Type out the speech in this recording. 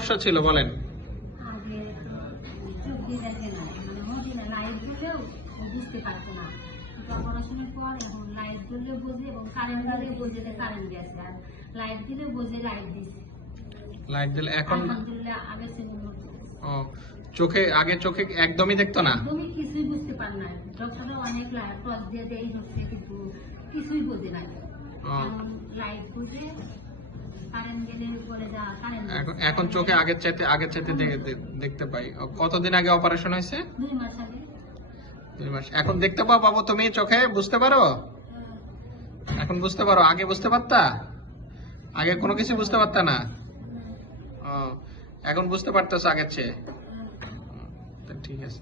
সমস্যা ছিল বলেন? আগে তো চোখ দিয়ে দেখে না, মানে মদিনা লাইট জ্বললেও বুঝতে পারতো না। কিন্তু অপারেশনের পর এখন লাইট জ্বললেও বোঝে এবং কারেন্ট দিলেও বোঝে যে কারেন্ট গেছে, আর লাইট দিলেও বোঝে লাইট দিছে। লাইট দিলে এখন আলহামদুলিল্লাহ আগে শ্রেণীর মতো। ও, আগে চোখে একদমই দেখতো না? তুমি কিছুই বুঝতে পার না, ডক্টরে অনেক লাইট টর্চ দিয়ে দেয় হচ্ছে কিন্তু কিছুই বোঝে না। এখন লাইট বোঝে, কারেন্ট গেলে বলে যা কারেন্ট। এখন চোখে আগের চাইতে দেখতে পাই। কতদিন আগে অপারেশন হয়েছে? 2 মাস আগে। 2 মাস। এখন দেখতে পাও বাবু, তুমি চোখে বুঝতে পারো? এখন বুঝতে পারো, আগে বুঝতে পারতা? আগে কোনো কিছু বুঝতে পারতা না? ও, এখন বুঝতে পারতেছ আগের চেয়ে? ঠিক আছে।